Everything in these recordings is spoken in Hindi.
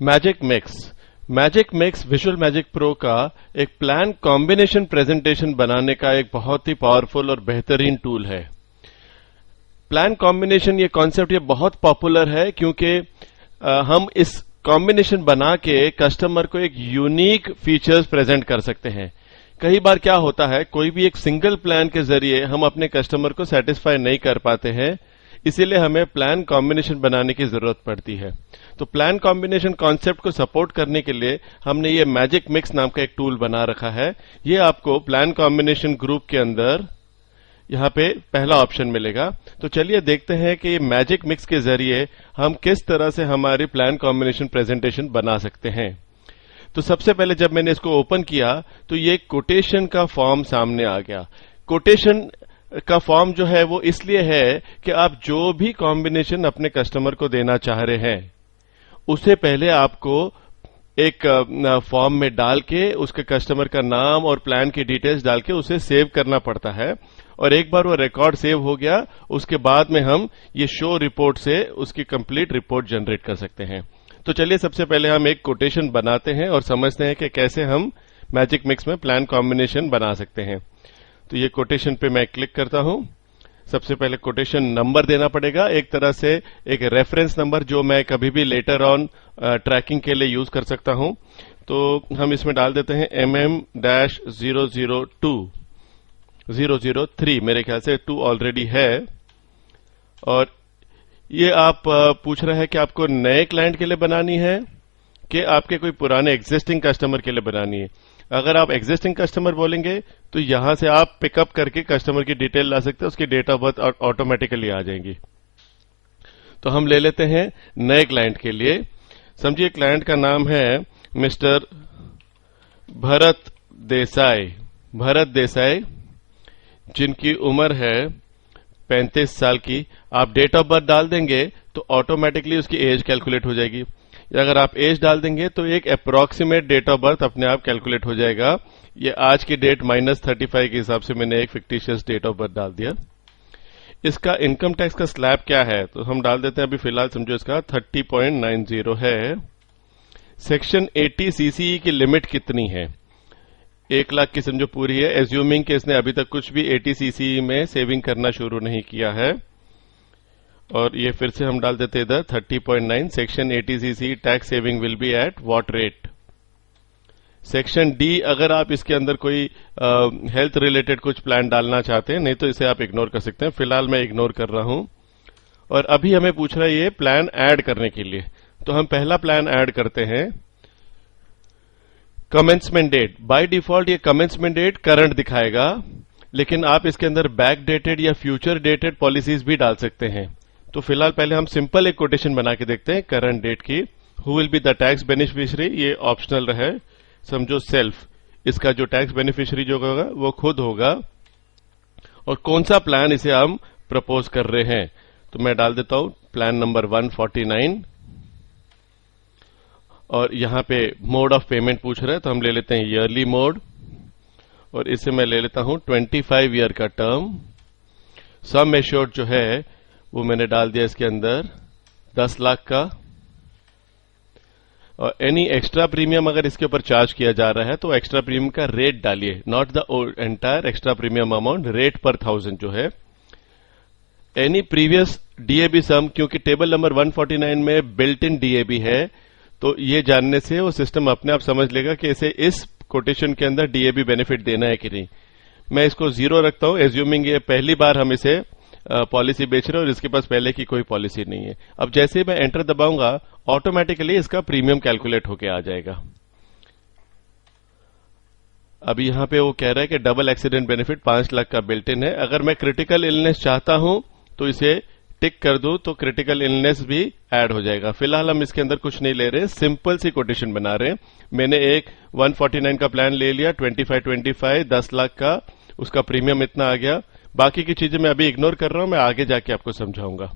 Magic mix visual magic pro का एक प्लान कॉम्बिनेशन प्रेजेंटेशन बनाने का एक बहुत ही पावरफुल और बेहतरीन टूल है। प्लान कॉम्बिनेशन ये कॉन्सेप्ट ये बहुत पॉपुलर है क्योंकि हम इस कॉम्बिनेशन बना के कस्टमर को एक यूनिक फीचर्स प्रेजेंट कर सकते हैं। कई बार क्या होता है, कोई भी एक सिंगल प्लान के जरिए हम अपने कस्टमर को सेटिस्फाई नहीं कर पाते हैं, इसीलिए हमें प्लान कॉम्बिनेशन बनाने की जरूरत पड़ती है। तो प्लान कॉम्बिनेशन कॉन्सेप्ट को सपोर्ट करने के लिए हमने ये मैजिक मिक्स नाम का एक टूल बना रखा है। ये आपको प्लान कॉम्बिनेशन ग्रुप के अंदर यहां पे पहला ऑप्शन मिलेगा। तो चलिए देखते हैं कि मैजिक मिक्स के जरिए हम किस तरह से हमारी प्लान कॉम्बिनेशन प्रेजेंटेशन बना सकते हैं। तो सबसे पहले जब मैंने इसको ओपन किया तो ये कोटेशन का फॉर्म सामने आ गया। कोटेशन का फॉर्म जो है वो इसलिए है कि आप जो भी कॉम्बिनेशन अपने कस्टमर को देना चाह रहे हैं उसे पहले आपको एक फॉर्म में डाल के उसके कस्टमर का नाम और प्लान की डिटेल्स डाल के उसे सेव करना पड़ता है। और एक बार वो रिकॉर्ड सेव हो गया उसके बाद में हम ये शो रिपोर्ट से उसकी कंप्लीट रिपोर्ट जनरेट कर सकते हैं। तो चलिए सबसे पहले हम एक कोटेशन बनाते हैं और समझते हैं कि कैसे हम मैजिक मिक्स में प्लान कॉम्बिनेशन बना सकते हैं। तो ये कोटेशन पे मैं क्लिक करता हूं। सबसे पहले कोटेशन नंबर देना पड़ेगा, एक तरह से एक रेफरेंस नंबर जो मैं कभी भी लेटर ऑन ट्रैकिंग के लिए यूज कर सकता हूं। तो हम इसमें डाल देते हैं MM-002-003, मेरे ख्याल से 2 ऑलरेडी है। और ये आप पूछ रहे हैं कि आपको नए क्लाइंट के लिए बनानी है कि आपके कोई पुराने एग्जिस्टिंग कस्टमर के लिए बनानी है। अगर आप एग्जिस्टिंग कस्टमर बोलेंगे तो यहां से आप पिकअप करके कस्टमर की डिटेल ला सकते हैं, उसकी डेट ऑफ बर्थ ऑटोमेटिकली आ जाएंगी। तो हम ले लेते हैं नए क्लाइंट के लिए। समझिए क्लाइंट का नाम है मिस्टर भरत देसाई, जिनकी उम्र है 35 साल की। आप डेट ऑफ बर्थ डाल देंगे तो ऑटोमेटिकली उसकी एज कैलकुलेट हो जाएगी। अगर आप एज डाल देंगे तो एक अप्रोक्सीमेट डेट ऑफ बर्थ अपने आप कैलकुलेट हो जाएगा। ये आज की डेट -35 के हिसाब से मैंने एक फिक्टिशियस डेट ऑफ बर्थ डाल दिया। इसका इनकम टैक्स का स्लैब क्या है तो हम डाल देते हैं, अभी फिलहाल समझो इसका 30.90 है। सेक्शन 80 सीसीई की लिमिट कितनी है? 1 लाख की समझो पूरी है, एज्यूमिंग कि इसने अभी तक कुछ भी 80 सीसीई में सेविंग करना शुरू नहीं किया है। और ये फिर से हम डाल देते हैं इधर 30.9, section 80 CC tax saving will be at what rate. Section D, अगर आप इसके अंदर कोई हेल्थ रिलेटेड कुछ प्लान डालना चाहते हैं, नहीं तो इसे आप इग्नोर कर सकते हैं, फिलहाल मैं इग्नोर कर रहा हूं। और अभी हमें पूछ रहा है ये प्लान ऐड करने के लिए, तो हम पहला प्लान ऐड करते हैं। कमेंसमेंट डेट, बाय डिफॉल्ट ये कमेंसमेंट डेट करंट दिखाएगा, लेकिन आप इसके अंदर बैक डेटेड या फ्यूचर डेटेड पॉलिसीज भी डाल सकते हैं। तो फिलहाल पहले हम सिंपल एक कोटेशन बना के देखते हैं करंट डेट की। Who will be the tax beneficiary, ये ऑप्शनल रहे, समझो सेल्फ, इसका जो टैक्स बेनिफिशियरी जो होगा वो खुद होगा। और कौन सा प्लान इसे हम प्रपोज कर रहे हैं, तो मैं डाल देता हूं प्लान नंबर 149। और यहां पे मोड ऑफ पेमेंट पूछ रहे हैं, तो हम ले लेते हैं ईयरली मोड। और इसे मैं ले लेता हूं 25 ईयर का टर्म। सम एश्योर्ड जो है वो मैंने डाल दिया इसके अंदर 10 लाख का। और एनी एक्स्ट्रा प्रीमियम अगर इसके ऊपर चार्ज किया जा रहा है तो एक्स्ट्रा प्रीमियम का रेट डालिए, not the entire extra premium amount, rate पर 1000 जो है। एनी प्रीवियस डीएबी सम, क्योंकि टेबल नंबर 149 में बिल्ट इन डीएबी है, तो ये जानने से वो सिस्टम अपने आप समझ लेगा कि इसे इस कोटेशन के अंदर डीएबी बेनिफिट देना है कि नहीं। मैं इसको 0 रखता हूं, एज्यूमिंग ये पहली बार हम इसे पॉलिसी बेच रहे हैं और इसके पास पहले की कोई पॉलिसी नहीं है। अब जैसे ही मैं एंटर दबाऊंगा ऑटोमेटिकली इसका प्रीमियम कैलकुलेट होके आ जाएगा। अब यहां पे वो कह रहा है कि डबल एक्सीडेंट बेनिफिट 5 लाख का बिल्ट इन है। अगर मैं क्रिटिकल इलनेस चाहता हूं तो इसे टिक कर दूं तो क्रिटिकल इलनेस भी ऐड हो जाएगा। फिलहाल हम इसके अंदर कुछ नहीं ले रहे, सिंपल सी कोटेशन बना रहे हैं। मैंने एक 149 का प्लान ले लिया, 25 10 लाख का, उसका प्रीमियम इतना आ गया। बाकी की चीजें मैं अभी इग्नोर कर रहा हूं, मैं आगे जाके आपको समझाऊंगा।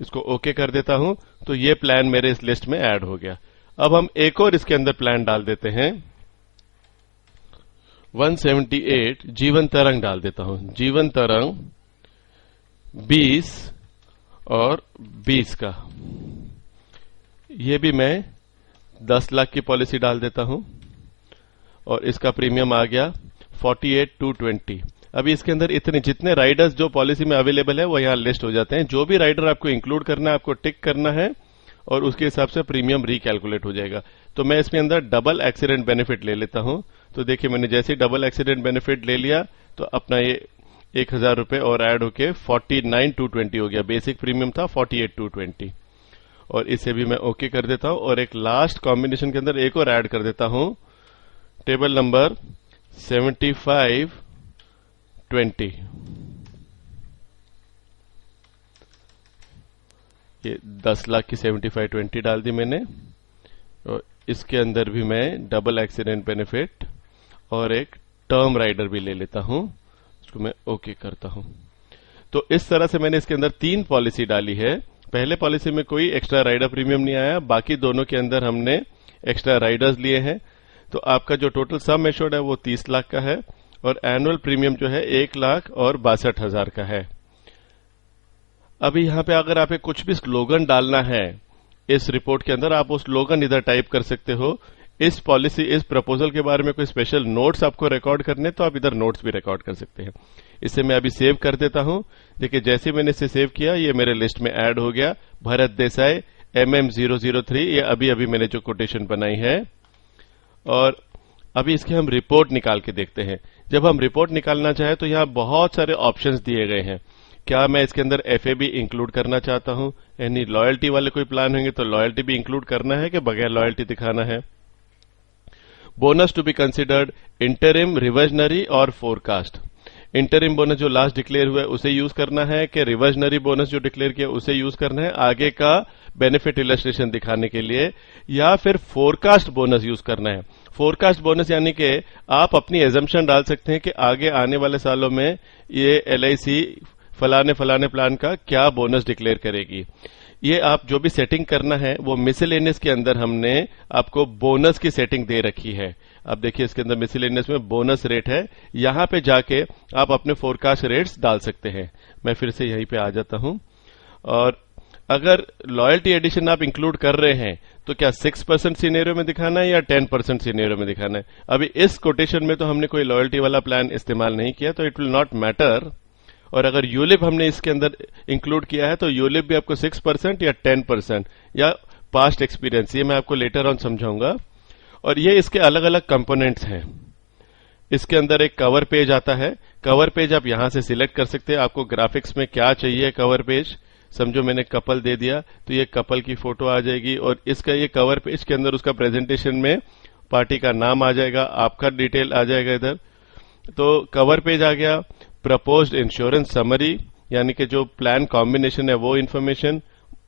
इसको ओके कर देता हूं तो ये प्लान मेरे इस लिस्ट में ऐड हो गया। अब हम एक और इसके अंदर प्लान डाल देते हैं, 178 जीवन तरंग डाल देता हूं। जीवन तरंग 20 और 20 का, ये भी मैं 10 लाख की पॉलिसी डाल देता हूं और इसका प्रीमियम आ गया 48,220। अभी इसके अंदर इतने जितने राइडर्स जो पॉलिसी में अवेलेबल है वो यहां लिस्ट हो जाते हैं। जो भी राइडर आपको इंक्लूड करना है आपको टिक करना है और उसके हिसाब से प्रीमियम रिकैलकुलेट हो जाएगा। तो मैं इसमें अंदर डबल एक्सीडेंट बेनिफिट ले लेता हूं। तो देखिए मैंने जैसे ही डबल एक्सीडेंट बेनिफिट ले लिया तो अपना ये 1,000 रुपए और ऐड होके 49,220 हो गया। बेसिक प्रीमियम था 48,220 और इसे भी मैं ओके कर देता हूं और एक लास्ट कॉम्बिनेशन के अंदर एक और ऐड कर देता हूं, टेबल नंबर 7520। ये 10 लाख की 7520 डाल दी मैंने और इसके अंदर भी मैं डबल एक्सीडेंट बेनिफिट और एक टर्म राइडर भी ले लेता हूं, इसको मैं ओके करता हूं। तो इस तरह से मैंने इसके अंदर 3 पॉलिसी डाली है। पहले पॉलिसी में कोई एक्स्ट्रा राइडर प्रीमियम नहीं आया, बाकी दोनों के अंदर हमने एक्स्ट्रा राइडर्स लिए हैं। तो आपका जो टोटल सम एश्योर्ड है वो 30 लाख का है और एनुअल प्रीमियम जो है 1,62,000 का है। अभी यहां पे अगर आपको कुछ भी स्लोगन डालना है इस रिपोर्ट के अंदर, आप वो स्लोगन इधर टाइप कर सकते हो। इस पॉलिसी इस प्रपोजल के बारे में कोई स्पेशल नोट्स आपको रिकॉर्ड करने तो आप इधर नोट्स भी रिकॉर्ड कर सकते हैं। इसे मैं अभी सेव कर देता हूं। देखिए जैसे मैंने इसे सेव किया ये मेरे लिस्ट में ऐड हो गया, भरत देसाई MM003। ये अभी अभी मैंने जो कोटेशन बनाई है और अभी इसके हम रिपोर्ट निकाल के देखते हैं। जब हम रिपोर्ट निकालना चाहें तो यहां बहुत सारे ऑप्शंस दिए गए हैं। क्या मैं इसके अंदर FAB इंक्लूड करना चाहता हूं, यानी लॉयल्टी वाले कोई प्लान होंगे तो लॉयल्टी भी इंक्लूड करना है कि बगैर लॉयल्टी दिखाना है। Bonus to be considered interim, reversionary और फोरकास्ट। इंटरिम बोनस जो लास्ट डिक्लेयर हुआ है उसे यूज करना है कि रिवर्जनरी बोनस जो डिक्लेयर किया उसे यूज करना है आगे का बेनिफिट इलस्ट्रेशन दिखाने के लिए, या फिर फोरकास्ट बोनस यूज करना है। फोरकास्ट बोनस यानी कि आप अपनी एजम्पशन डाल सकते हैं कि आगे आने वाले सालों में ये LIC फलाने फलाने प्लान का क्या बोनस डिक्लेयर करेगी। ये आप जो भी सेटिंग करना है वो मिसलेनियस के अंदर हमने आपको बोनस की सेटिंग दे रखी है। अब देखिए इसके अंदर मिसलेनियस में बोनस रेट है, यहां पे जाके आप अपने फोरकास्ट रेट्स डाल सकते हैं। मैं फिर से यहीं पे आ जाता हूं और अगर लॉयल्टी एडिशन आप इंक्लूड कर रहे हैं तो क्या 6% सिनेरियो में दिखाना है या 10% सिनेरियो में दिखाना है। अभी इस कोटेशन में तो हमने कोई लॉयल्टी वाला प्लान इस्तेमाल नहीं किया तो इट विल नॉट मैटर। और अगर यूलिप हमने इसके अंदर इंक्लूड किया है तो यूलिप भी आपको 6% या 10% या पास्ट एक्सपीरियंस, ये मैं आपको लेटर ऑन समझाऊंगा। और ये इसके अलग अलग कंपोनेंट्स हैं। इसके अंदर एक कवर पेज आता है। कवर पेज आप यहां से सिलेक्ट कर सकते हैं, आपको ग्राफिक्स में क्या चाहिए कवर पेज। समझो मैंने कपल दे दिया तो ये कपल की फोटो आ जाएगी और इसका ये कवर पेज के अंदर उसका प्रेजेंटेशन में पार्टी का नाम आ जाएगा, आपका डिटेल आ जाएगा इधर। तो कवर पेज आ गया। प्रपोज्ड इंश्योरेंस समरी यानी कि जो प्लान कॉम्बिनेशन है वो information,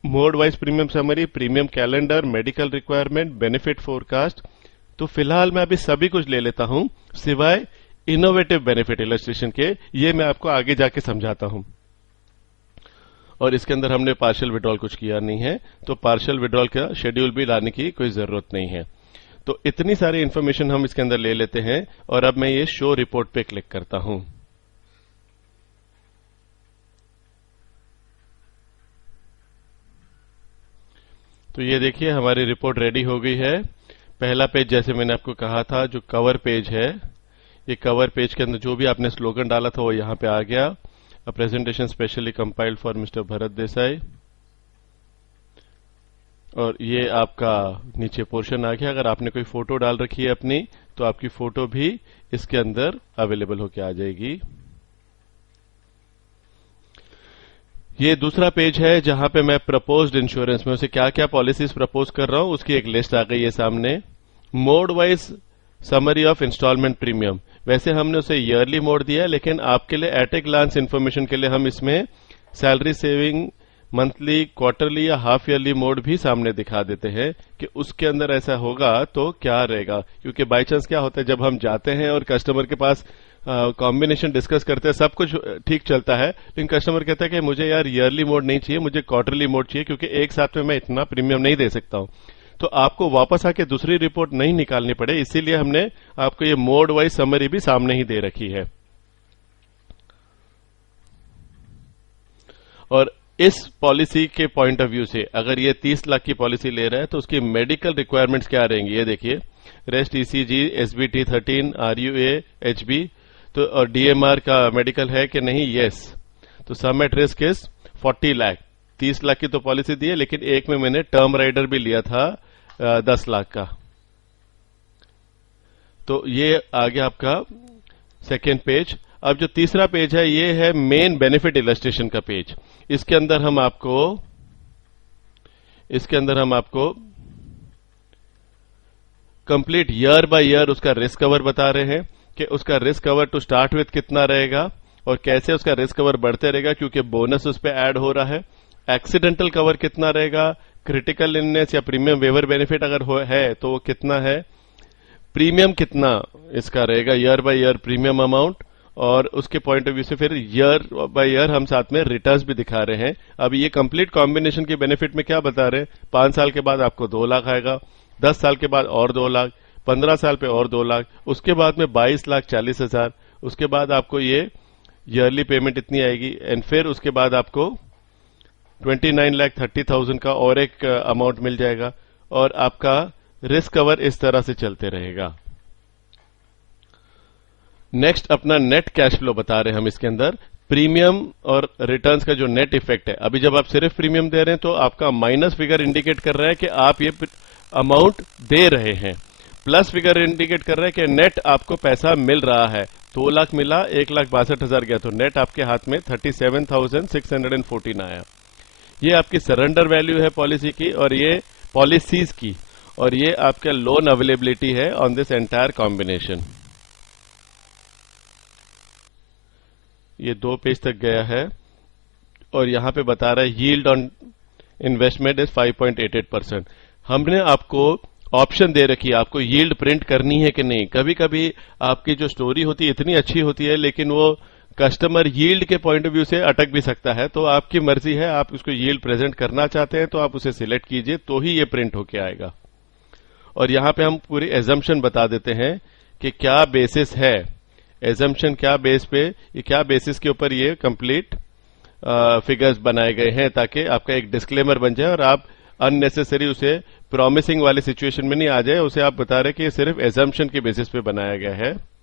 mode wise premium summary, premium calendar, medical requirement, benefit forecast. तो फिलहाल मैं अभी सभी कुछ ले लेता हूं सिवाय इनोवेटिव बेनिफिट इलस्ट्रेशन के, ये मैं आपको आगे जाके समझाता हूं। और इसके अंदर हमने पार्शियल विड्रॉल कुछ किया नहीं है तो पार्शियल विड्रॉल का शेड्यूल भी लाने की कोई जरूरत नहीं है। तो इतनी सारी इंफॉर्मेशन हम इसके अंदर ले लेते हैं और अब मैं ये शो रिपोर्ट पे क्लिक करता हूं। तो ये देखिए हमारी रिपोर्ट रेडी हो गई है। पहला पेज जैसे मैंने आपको कहा था जो कवर पेज है, ये कवर पेज के अंदर जो भी आपने स्लोगन डाला था वो यहां पे आ गया। A presentation specially compiled for mister Bharat Desai. और ये आपका नीचे पोर्शन आ गया। अगर आपने कोई फोटो डाल रखी है अपनी तो आपकी फोटो भी इसके अंदर अवेलेबल होके आ जाएगी। ये दूसरा पेज है जहां पे मैं प्रपोज्ड इंश्योरेंस में उसे क्या क्या पॉलिसीज प्रपोज कर रहा हूं उसकी एक लिस्ट आ गई है सामने। Mode wise summary of installment premium, वैसे हमने उसे ईयरली मोड दिया है लेकिन आपके लिए एट ए ग्लांस इन्फॉर्मेशन के लिए हम इसमें सैलरी सेविंग मंथली, क्वार्टरली या हाफ ईयरली मोड भी सामने दिखा देते हैं कि उसके अंदर ऐसा होगा तो क्या रहेगा। क्योंकि बाई चांस क्या होता है जब हम जाते हैं और कस्टमर के पास कॉम्बिनेशन डिस्कस करते हैं, सब कुछ ठीक चलता है लेकिन कस्टमर कहता है कि मुझे यार ईयरली मोड नहीं चाहिए, मुझे क्वार्टरली मोड चाहिए क्योंकि एक साथ में मैं इतना प्रीमियम नहीं दे सकता हूं। तो आपको वापस आके दूसरी रिपोर्ट नहीं निकालनी पड़े इसीलिए हमने आपको ये मोड वाइज समरी भी सामने ही दे रखी है। और इस पॉलिसी के पॉइंट ऑफ व्यू से अगर ये 30 लाख की पॉलिसी ले रहा है तो उसकी मेडिकल रिक्वायरमेंट्स क्या रहेंगी, ये देखिए, रेस्ट, ईसीजी, एसबीटी 13, आरयूए, एचबी, तो और डीएमआर का मेडिकल है कि नहीं, यस। तो sum at risk is 40 lakh. 30 lakh की तो पॉलिसी दी है, लेकिन एक में मैंने टर्म राइडर भी लिया था 10 लाख का। तो ये आ गया आपका सेकेंड पेज। अब जो तीसरा पेज है ये है मेन बेनिफिट इलस्ट्रेशन का पेज। इसके अंदर हम आपको कंप्लीट ईयर बाय ईयर उसका रिस्क कवर बता रहे हैं कि उसका risk cover to start with कितना रहेगा और कैसे उसका रिस्क कवर बढ़ते रहेगा क्योंकि बोनस उस पर ऐड हो रहा है। एक्सीडेंटल कवर कितना रहेगा, क्रिटिकल इलनेस या प्रीमियम वेवर बेनिफिट अगर है तो वो कितना है, प्रीमियम कितना इसका रहेगा, year by year premium amount, और उसके पॉइंट ऑफ व्यू से फिर ईयर बाय ईयर हम साथ में रिटर्न्स भी दिखा रहे हैं। अब ये कंप्लीट कॉम्बिनेशन के बेनिफिट में क्या बता रहे हैं, 5 साल के बाद आपको 2 लाख आएगा, 10 साल के बाद और 2 लाख, 15 साल पे और 2 लाख, उसके बाद में 22 लाख 40 हजार, उसके बाद आपको ये ईयरली पेमेंट इतनी आएगी, एंड फिर उसके बाद आपको 29 लाख 30,000 का और एक अमाउंट मिल जाएगा, और आपका रिस्क कवर इस तरह से चलते रहेगा। नेक्स्ट अपना नेट कैश फ्लो बता रहे हैं हम इसके अंदर। प्रीमियम और रिटर्न्स का जो नेट इफेक्ट है, अभी जब आप सिर्फ प्रीमियम दे रहे हैं तो आपका माइनस फिगर इंडिकेट कर रहा है कि आप ये अमाउंट दे रहे हैं, प्लस फिगर इंडिकेट कर रहा है कि नेट आपको पैसा मिल रहा है। 2 लाख मिला, 1,62,000 गया, तो नेट आपके हाथ में 37,614 आया। ये आपकी सरेंडर वैल्यू है पॉलिसी की, और ये पॉलिसीज की, और ये आपका लोन अवेलेबिलिटी है ऑन दिस एंटायर कॉम्बिनेशन। ये 2 पेज तक गया है, और यहां पे बता रहा है यील्ड ऑन इन्वेस्टमेंट इज 5.88%। हमने आपको ऑप्शन दे रखी है, आपको यील्ड प्रिंट करनी है कि नहीं। कभी कभी आपकी जो स्टोरी होती है इतनी अच्छी होती है, लेकिन वो कस्टमर यील्ड के पॉइंट ऑफ व्यू से अटक भी सकता है, तो आपकी मर्जी है, आप उसको यील्ड प्रेजेंट करना चाहते हैं तो आप उसे सिलेक्ट कीजिए, तो ही ये प्रिंट होके आएगा। और यहां पे हम पूरी एजम्पशन बता देते हैं कि क्या बेसिस है, एजम्पशन क्या बेस पे, ये क्या बेसिस के ऊपर ये कंप्लीट फिगर्स बनाए गए हैं, ताकि आपका एक डिस्क्लेमर बन जाए और आप अननेसेसरी उसे प्रॉमिसिंग वाली सिचुएशन में नहीं आ जाए। उसे आप बता रहे कि ये सिर्फ एजम्पशन के बेसिस पे बनाया गया है।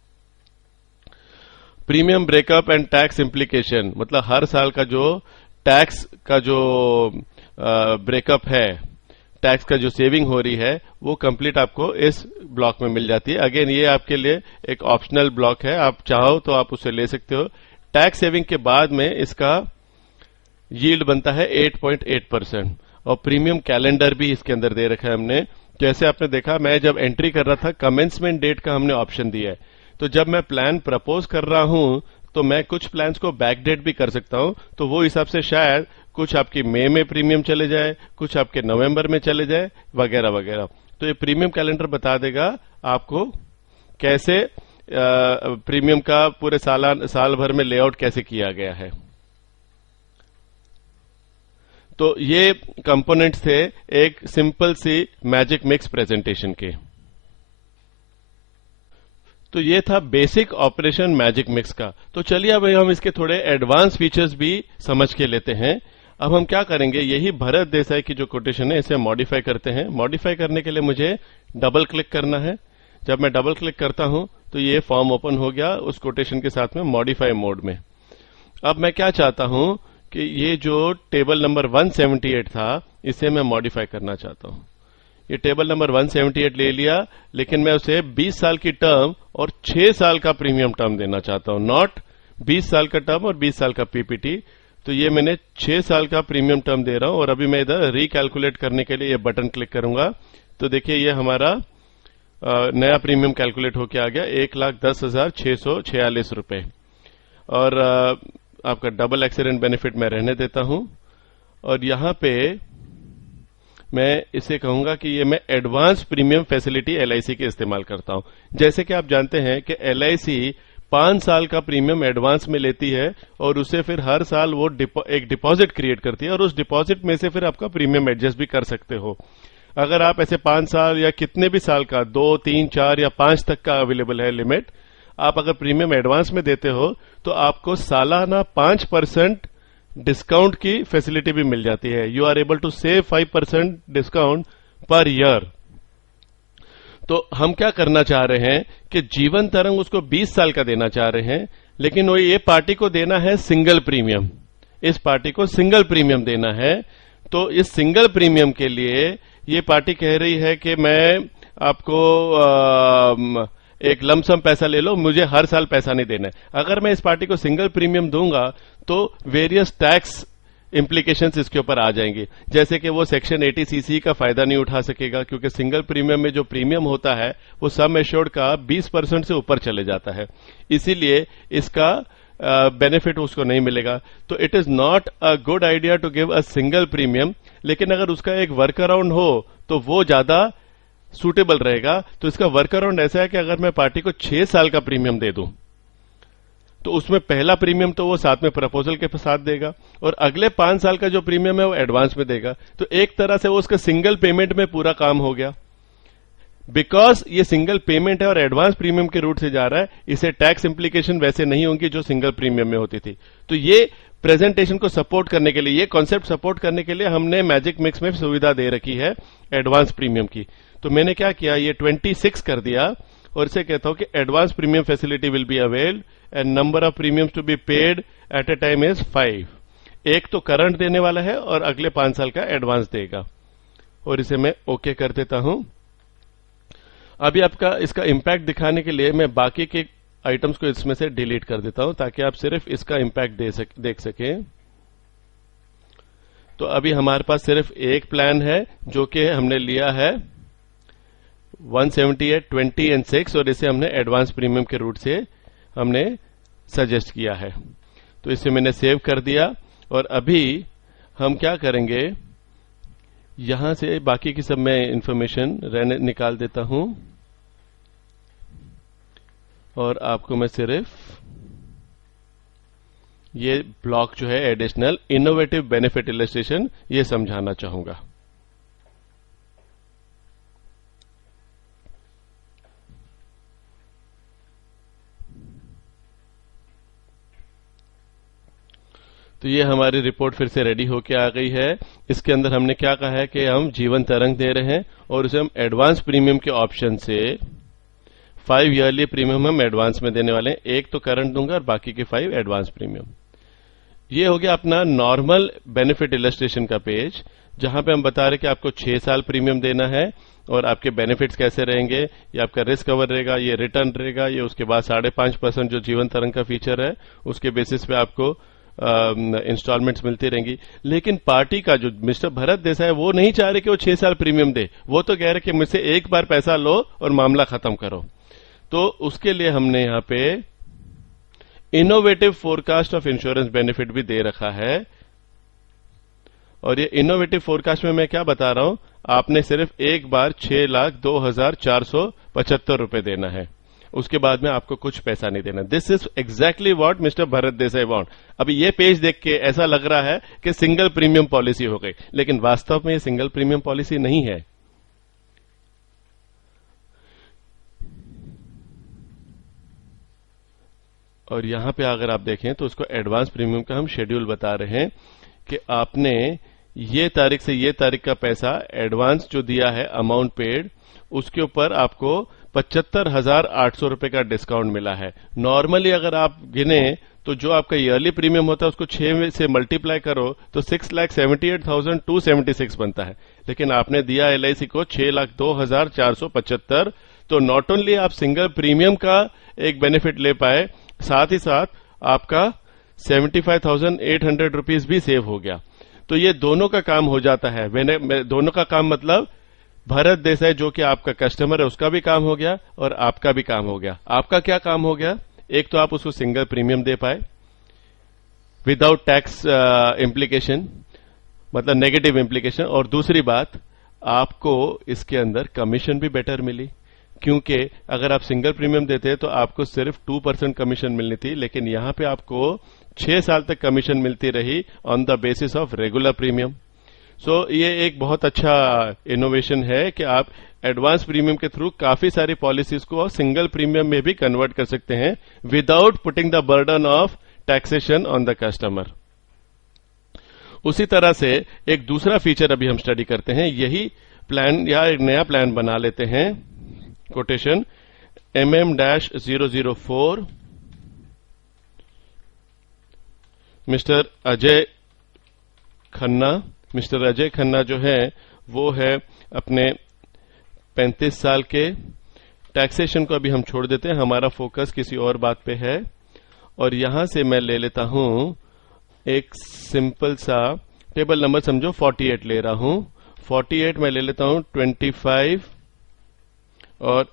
Premium breakup and tax implication, मतलब हर साल का जो टैक्स का जो ब्रेकअप है, टैक्स का जो सेविंग हो रही है, वो कंप्लीट आपको इस ब्लॉक में मिल जाती है। अगेन ये आपके लिए एक ऑप्शनल ब्लॉक है, आप चाहो तो आप उसे ले सकते हो। टैक्स सेविंग के बाद में इसका यील्ड बनता है 8.8%, और प्रीमियम कैलेंडर भी इसके अंदर दे रखा है हमने। जैसे आपने देखा, मैं जब एंट्री कर रहा था कमेंसमेंट डेट का हमने ऑप्शन दिया है, तो जब मैं प्लान प्रपोज कर रहा हूं तो मैं कुछ प्लान्स को बैकडेट भी कर सकता हूं, तो वो हिसाब से शायद कुछ आपकी मई में प्रीमियम चले जाए, कुछ आपके नवंबर में चले जाए, वगैरह वगैरह। तो ये प्रीमियम कैलेंडर बता देगा आपको कैसे प्रीमियम का पूरे साल भर में लेआउट कैसे किया गया है। तो ये कंपोनेंट्स थे एक सिंपल सी मैजिक मिक्स प्रेजेंटेशन के। तो ये था बेसिक ऑपरेशन मैजिक मिक्स का। तो चलिए अब हम इसके थोड़े एडवांस फीचर्स भी समझ के लेते हैं। अब हम क्या करेंगे, यही भरत देसाई की जो कोटेशन है इसे मॉडिफाई करते हैं। मॉडिफाई करने के लिए मुझे डबल क्लिक करना है। जब मैं डबल क्लिक करता हूं तो ये फॉर्म ओपन हो गया उस कोटेशन के साथ में मॉडिफाई मोड में। अब मैं क्या चाहता हूं कि ये जो टेबल नंबर 178 था इसे मैं मॉडिफाई करना चाहता हूं। ये टेबल नंबर 178 ले लिया, लेकिन मैं उसे 20 साल की टर्म और 6 साल का प्रीमियम टर्म देना चाहता हूं, नॉट 20 साल का टर्म और 20 साल का पीपीटी। तो ये मैंने 6 साल का प्रीमियम टर्म दे रहा हूं, और अभी मैं इधर रिकैलकुलेट करने के लिए ये बटन क्लिक करूंगा तो देखिए ये हमारा नया प्रीमियम कैलकुलेट होके आ गया 1,10,646 रुपए। और आपका डबल एक्सीडेंट बेनिफिट मैं रहने देता हूं, और यहां पे मैं इसे कहूंगा कि ये मैं एडवांस प्रीमियम फैसिलिटी एलआईसी के इस्तेमाल करता हूं। जैसे कि आप जानते हैं कि एलआईसी 5 साल का प्रीमियम एडवांस में लेती है, और उसे फिर हर साल वो एक डिपॉजिट क्रिएट करती है, और उस डिपॉजिट में से फिर आपका प्रीमियम एडजस्ट भी कर सकते हो। अगर आप ऐसे 5 साल या कितने भी साल का 2, 3, 4 या 5 तक का अवेलेबल है लिमिट, आप अगर प्रीमियम एडवांस में देते हो तो आपको सालाना 5% डिस्काउंट की फैसिलिटी भी मिल जाती है। You are able to save 5% discount per year. तो हम क्या करना चाह रहे हैं कि जीवन तरंग उसको 20 साल का देना चाह रहे हैं, लेकिन वो ये पार्टी को देना है सिंगल प्रीमियम। इस पार्टी को सिंगल प्रीमियम देना है। तो इस सिंगल प्रीमियम के लिए ये पार्टी कह रही है कि मैं आपको एक लमसम पैसा ले लो, मुझे हर साल पैसा नहीं देना है। अगर मैं इस पार्टी को सिंगल प्रीमियम दूंगा तो वेरियस टैक्स इंप्लीकेशंस इसके ऊपर आ जाएंगी, जैसे कि वो सेक्शन 80 सीसी का फायदा नहीं उठा सकेगा, क्योंकि सिंगल प्रीमियम में जो प्रीमियम होता है वो सम एश्योर्ड का 20% से ऊपर चले जाता है, इसीलिए इसका बेनिफिट उसको नहीं मिलेगा। तो it is not a good idea to give a single premium, लेकिन अगर उसका एक वर्क अराउंड हो तो वो ज्यादा सूटेबल रहेगा। तो इसका वर्क अराउंड ऐसा है कि अगर मैं पार्टी को 6 साल का प्रीमियम दे दूं तो उसमें पहला प्रीमियम तो वो साथ में प्रपोजल के साथ देगा, और अगले 5 साल का जो प्रीमियम है वो एडवांस में देगा। तो एक तरह से वो उसका सिंगल पेमेंट में पूरा काम हो गया। बिकॉज ये सिंगल पेमेंट है और एडवांस प्रीमियम के रूट से जा रहा है, इसे टैक्स इंप्लीकेशन वैसे नहीं होंगी जो सिंगल प्रीमियम में होती थी। तो ये प्रेजेंटेशन को सपोर्ट करने के लिए, ये कॉन्सेप्ट सपोर्ट करने के लिए हमने मैजिक मिक्स में सुविधा दे रखी है एडवांस प्रीमियम की। तो मैंने क्या किया, ये 26 कर दिया और इसे कहता हूं कि advance premium facility will be availed and number of premiums to be paid at a time is 5। एक तो करंट देने वाला है और अगले 5 साल का एडवांस देगा, और इसे मैं ओके कर देता हूं। अभी आपका इसका इंपैक्ट दिखाने के लिए मैं बाकी के आइटम्स को इसमें से डिलीट कर देता हूं ताकि आप सिर्फ इसका इंपैक्ट देख सकें। तो अभी हमारे पास सिर्फ एक प्लान है जो कि हमने लिया है 178, 20 एंड 6, और इसे हमने एडवांस प्रीमियम के रूट से हमने सजेस्ट किया है। तो इसे मैंने सेव कर दिया, और अभी हम क्या करेंगे, यहां से बाकी की सब मैं इंफॉर्मेशन निकाल देता हूं, और आपको मैं सिर्फ ये ब्लॉक जो है एडिशनल इनोवेटिव बेनिफिट इलस्ट्रेशन ये समझाना चाहूंगा। तो ये हमारी रिपोर्ट फिर से रेडी होके आ गई है। इसके अंदर हमने क्या कहा है कि हम जीवन तरंग दे रहे हैं और उसे हम एडवांस प्रीमियम के ऑप्शन से 5 ईयरली प्रीमियम हम एडवांस में देने वाले हैं। एक तो करंट दूंगा और बाकी के 5 एडवांस प्रीमियम। ये हो गया अपना नॉर्मल बेनिफिट इलस्ट्रेशन का पेज, जहां पे हम बता रहे कि आपको 6 साल प्रीमियम देना है और आपके बेनिफिट्स कैसे रहेंगे, ये आपका रिस्क कवर रहेगा, ये रिटर्न रहेगा, ये उसके बाद 5.5% जो जीवन तरंग का फीचर है उसके बेसिस पे आपको इंस्टॉलमेंट्स मिलती रहेंगी। लेकिन पार्टी का जो मिस्टर भरत देसाई है वो नहीं चाह रहे कि वो 6 साल प्रीमियम दे, वो तो कह रहे कि मुझसे एक बार पैसा लो और मामला खत्म करो। तो उसके लिए हमने यहां पे innovative forecast of insurance benefit भी दे रखा है। और ये इनोवेटिव फोरकास्ट में मैं क्या बता रहा हूं, आपने सिर्फ एक बार 6,02,475 रुपए देना है, उसके बाद में आपको कुछ पैसा नहीं देना। This is exactly what mister Bharat Desai want. अभी ये पेज देख के ऐसा लग रहा है कि सिंगल प्रीमियम पॉलिसी हो गई, लेकिन वास्तव में ये सिंगल प्रीमियम पॉलिसी नहीं है। और यहां पे अगर आप देखें तो उसको एडवांस प्रीमियम का हम शेड्यूल बता रहे हैं कि आपने ये तारीख से ये तारीख का पैसा एडवांस जो दिया है अमाउंट पेड, उसके ऊपर आपको 75,800 रुपए का डिस्काउंट मिला है। नॉर्मली अगर आप गिने तो जो आपका ईयरली प्रीमियम होता है उसको 6 से मल्टीप्लाई करो तो 6,78,276 बनता है, लेकिन आपने दिया एलआईसी को 6,02,475। तो नॉट ओनली आप सिंगल प्रीमियम का एक बेनिफिट ले पाए, साथ ही साथ आपका 75,800 रुपीज भी सेव हो गया। तो ये दोनों का काम हो जाता है। दोनों का काम मतलब भरत देसाई जो कि आपका कस्टमर है उसका भी काम हो गया और आपका भी काम हो गया। आपका क्या काम हो गया, एक तो आप उसको सिंगल प्रीमियम दे पाए विदाउट टैक्स इंप्लीकेशन, मतलब नेगेटिव इंप्लीकेशन, और दूसरी बात आपको इसके अंदर कमीशन भी बेटर मिली, क्योंकि अगर आप सिंगल प्रीमियम देते तो आपको सिर्फ 2% कमीशन मिलनी थी, लेकिन यहां पे आपको 6 साल तक कमीशन मिलती रही on the basis of regular premium. So ये एक बहुत अच्छा इनोवेशन है कि आप एडवांस प्रीमियम के थ्रू काफी सारी पॉलिसीज को सिंगल प्रीमियम में भी कन्वर्ट कर सकते हैं without putting the burden of taxation on the customer. उसी तरह से एक दूसरा फीचर अभी हम स्टडी करते हैं। यही प्लान या एक नया प्लान बना लेते हैं। Quotation MM-004 mister Ajay Khanna. Mister Ajay Khanna जो है वो है अपने 35 साल के। टैक्सेशन को अभी हम छोड़ देते हैं, हमारा फोकस किसी और बात पे है। और यहां से मैं ले लेता हूं एक सिंपल सा टेबल नंबर, समझो 48 ले रहा हूं। 48 मैं ले लेता हूं 25 और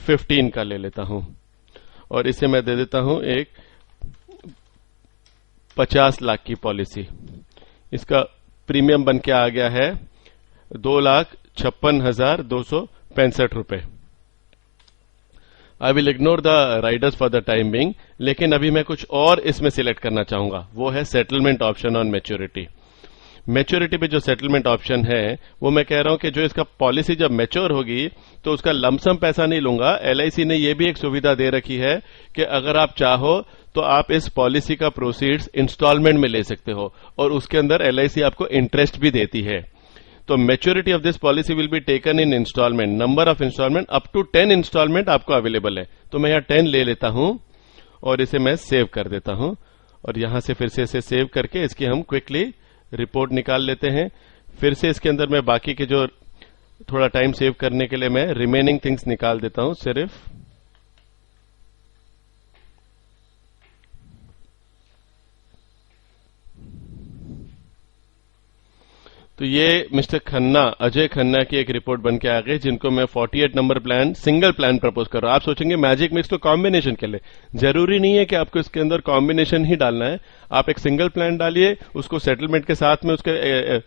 15 का ले लेता हूं, और इसे मैं दे देता हूं एक 50 लाख की पॉलिसी। इसका प्रीमियम बन के आ गया है 2,56,265 रुपए। I will ignore the Riders for the time being, लेकिन अभी मैं कुछ और इसमें सिलेक्ट करना चाहूंगा, वो है settlement option on maturity. Maturity पे जो सेटलमेंट ऑप्शन है वो मैं कह रहा हूं कि जो इसका पॉलिसी जब मैच्योर होगी तो उसका लमसम पैसा नहीं लूंगा। एलआईसी ने ये भी एक सुविधा दे रखी है कि अगर आप चाहो तो आप इस पॉलिसी का प्रोसीड्स इंस्टॉलमेंट में ले सकते हो, और उसके अंदर एलआईसी आपको इंटरेस्ट भी देती है। तो maturity of this policy will be taken in installment, number of installment up to 10 installment आपको अवेलेबल है। तो मैं यहां 10 ले लेता हूं और इसे मैं सेव कर देता हूं, और यहां से फिर से इसे सेव करके इसकी हम क्विकली रिपोर्ट निकाल लेते हैं। फिर से इसके अंदर मैं बाकी के जो थोड़ा टाइम सेव करने के लिए मैं रिमेनिंग थिंग्स निकाल देता हूं सिर्फ। तो ये मिस्टर खन्ना, अजय खन्ना की एक रिपोर्ट बन के आ गई, जिनको मैं 48 number plan, single plan propose कर रहा हूं। आप सोचेंगे मैजिक मिक्स तो कॉम्बिनेशन के लिए, जरूरी नहीं है कि आपको इसके अंदर कॉम्बिनेशन ही डालना है। आप एक सिंगल प्लान डालिए, उसको सेटलमेंट के साथ में उसके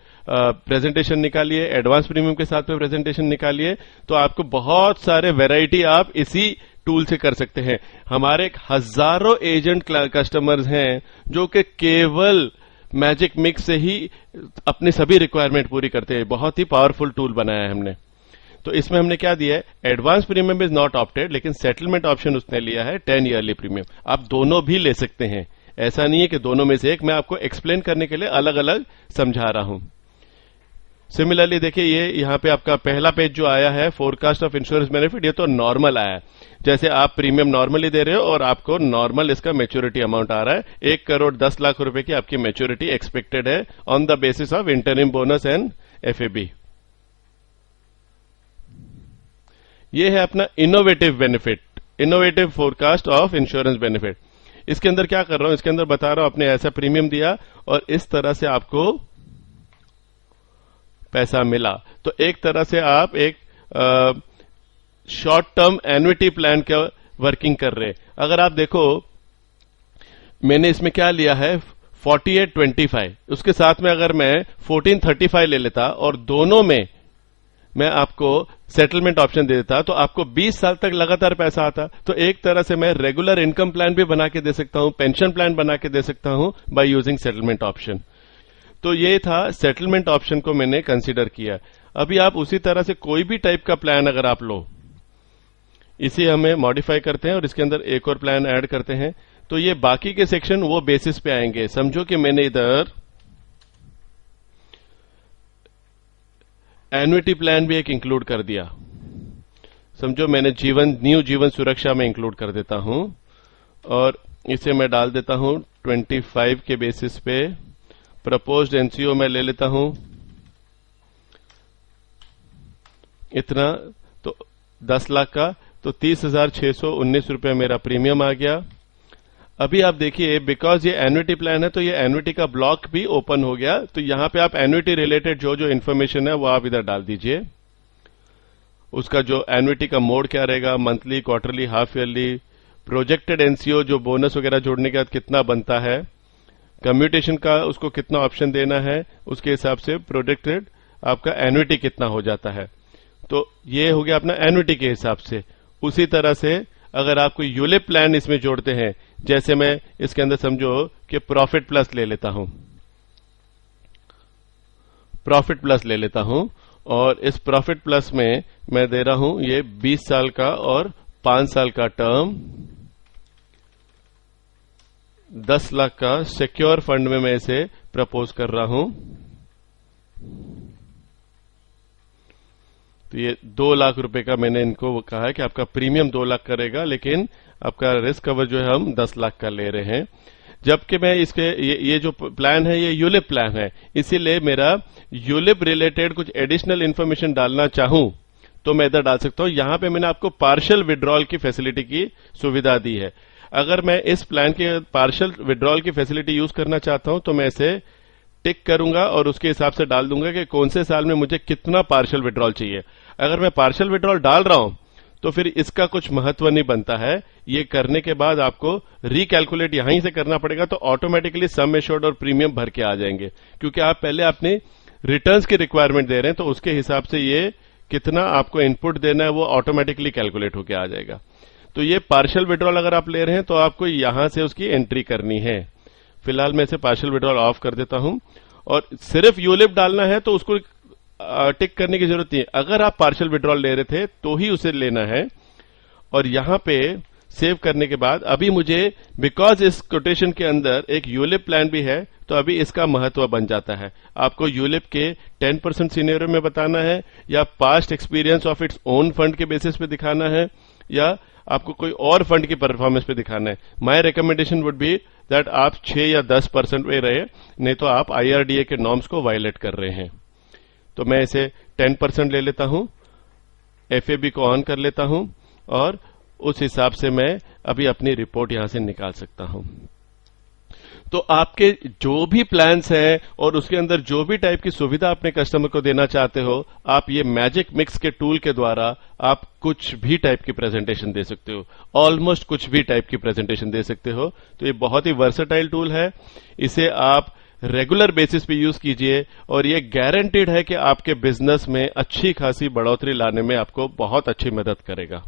प्रेजेंटेशन निकालिए, एडवांस प्रीमियम के साथ में प्रेजेंटेशन निकालिए, तो आपको बहुत सारे वेराइटी आप इसी टूल से कर सकते हैं। हमारे हजारों एजेंट कस्टमर्स हैं जो कि केवल मैजिक मिक्स से ही अपनी सभी रिक्वायरमेंट पूरी करते हैं। बहुत ही पावरफुल टूल बनाया है हमने। तो इसमें हमने क्या दिया है, advance premium is not opted, लेकिन सेटलमेंट ऑप्शन उसने लिया है 10 ईयरली प्रीमियम। आप दोनों भी ले सकते हैं, ऐसा नहीं है कि दोनों में से एक। मैं आपको एक्सप्लेन करने के लिए अलग अलग समझा रहा हूं। सिमिलरली देखिए, ये यहां पे आपका पहला पेज जो आया है फोरकास्ट ऑफ इंश्योरेंस बेनिफिट, ये तो नॉर्मल आया है, जैसे आप प्रीमियम नॉर्मली दे रहे हो और आपको नॉर्मल इसका मैच्योरिटी अमाउंट आ रहा है। 1,10,00,000 रुपए की आपकी मैच्योरिटी एक्सपेक्टेड है on the basis of interim bonus and FAB. ये है अपना innovative benefit, innovative forecast of insurance benefit. इसके अंदर क्या कर रहा हूं, इसके अंदर बता रहा हूं आपने ऐसा प्रीमियम दिया और इस तरह से आपको पैसा मिला। तो एक तरह से आप एक शॉर्ट टर्म एन्युटी प्लान का वर्किंग कर रहे। अगर आप देखो, मैंने इसमें क्या लिया है 4825, उसके साथ में अगर मैं 1435 ले लेता और दोनों में मैं आपको सेटलमेंट ऑप्शन दे देता तो आपको 20 साल तक लगातार पैसा आता। तो एक तरह से मैं रेगुलर इनकम प्लान भी बना के दे सकता हूं, पेंशन प्लान बना के दे सकता हूं बाय यूजिंग सेटलमेंट ऑप्शन। तो ये था सेटलमेंट ऑप्शन को मैंने कंसीडर किया। अभी आप उसी तरह से कोई भी टाइप का प्लान अगर आप लो, इसे हमें मॉडिफाई करते हैं और इसके अंदर एक और प्लान ऐड करते हैं, तो ये बाकी के सेक्शन वो बेसिस पे आएंगे। समझो कि मैंने इधर एन्युटी प्लान भी एक इंक्लूड कर दिया। समझो मैंने न्यू जीवन सुरक्षा में इंक्लूड कर देता हूं और इसे मैं डाल देता हूं 25 के बेसिस पे। प्रपोज्ड एनसीओ मैं ले लेता हूं इतना, तो 10 लाख का, तो 30,619 रुपए मेरा प्रीमियम आ गया। अभी आप देखिए, बिकॉज ये एन्युटी प्लान है तो ये एन्युटी का ब्लॉक भी ओपन हो गया। तो यहां पे आप एन्युटी रिलेटेड जो जो इन्फॉर्मेशन है वो आप इधर डाल दीजिए। उसका जो एन्युटी का मोड क्या रहेगा, monthly, quarterly, half yearly, projected NCO जो बोनस वगैरह जोड़ने के बाद कितना बनता है, कम्यूटेशन का उसको कितना ऑप्शन देना है, उसके हिसाब से प्रोजेक्टेड आपका एन्युटी कितना हो जाता है। तो ये हो गया अपना एन्युटी के हिसाब से। उसी तरह से अगर आप कोई यूलिप प्लान इसमें जोड़ते हैं, जैसे मैं इसके अंदर समझो कि प्रॉफिट प्लस ले लेता हूं, प्रॉफिट प्लस ले लेता हूं, और इस प्रॉफिट प्लस में मैं दे रहा हूं ये 20 साल का और 5 साल का टर्म, 10 लाख का सिक्योर फंड में मैं इसे प्रपोज कर रहा हूं। तो ये 2 लाख रुपए का मैंने इनको कहा है कि आपका प्रीमियम 2 लाख करेगा, लेकिन आपका रिस्क कवर जो है हम 10 लाख का ले रहे हैं। जबकि मैं इसके ये जो प्लान है ये यूलिप प्लान है, इसीलिए मेरा यूलिप रिलेटेड कुछ एडिशनल इंफॉर्मेशन डालना चाहूं तो मैं इधर डाल सकता हूं। यहां पे मैंने आपको पार्शियल विड्रॉल की फैसिलिटी की सुविधा दी है। अगर मैं इस प्लान के पार्शियल विड्रॉल की फैसिलिटी यूज करना चाहता हूं तो मैं इसे टिक करूंगा और उसके हिसाब से डाल दूंगा कि कौन से साल में मुझे कितना पार्शियल विड्रॉल चाहिए। अगर मैं पार्शियल विड्रॉल डाल रहा हूं तो फिर इसका कुछ महत्व नहीं बनता है। ये करने के बाद आपको रिकैलकुलेट यहीं से करना पड़ेगा, तो ऑटोमेटिकली सम एश्योर्ड और प्रीमियम भर के आ जाएंगे, क्योंकि आप पहले अपने रिटर्न्स की रिक्वायरमेंट दे रहे हैं, तो उसके हिसाब से ये कितना आपको इनपुट देना है वो ऑटोमेटिकली कैलकुलेट होके आ जाएगा। तो ये पार्शियल विड्रॉल अगर आप ले रहे हैं तो आपको यहां से उसकी एंट्री करनी है। फिलहाल मैं इसे पार्शियल विड्रॉल ऑफ कर देता हूं, और सिर्फ यूलिप डालना है तो उसको टिक करने की जरूरत नहीं है। अगर आप पार्शियल विड्रॉल ले रहे थे तो ही उसे लेना है। और यहां पे सेव करने के बाद अभी मुझे, बिकॉज इस कोटेशन के अंदर एक यूलिप प्लान भी है, तो अभी इसका महत्व बन जाता है। आपको यूलिप के 10% सीनियर में बताना है, या past experience of its own fund के बेसिस पे दिखाना है, या आपको कोई और फंड की परफॉर्मेंस पे दिखाना है। My recommendation would be that आप 6 या 10% में रहे, नहीं तो आप IRDA के नॉर्म्स को वायलेट कर रहे हैं। तो मैं इसे 10% ले लेता हूं, FAB को ऑन कर लेता हूं, और उस हिसाब से मैं अभी अपनी रिपोर्ट यहां से निकाल सकता हूं। तो आपके जो भी प्लान्स हैं और उसके अंदर जो भी टाइप की सुविधा अपने कस्टमर को देना चाहते हो, आप ये मैजिक मिक्स के टूल के द्वारा आप कुछ भी टाइप की प्रेजेंटेशन दे सकते हो, ऑलमोस्ट कुछ भी टाइप की प्रेजेंटेशन दे सकते हो। तो ये बहुत ही वर्सेटाइल टूल है, इसे आप रेगुलर बेसिस पे यूज कीजिए, और ये गारंटीड है कि आपके बिजनेस में अच्छी खासी बढ़ोतरी लाने में आपको बहुत अच्छी मदद करेगा।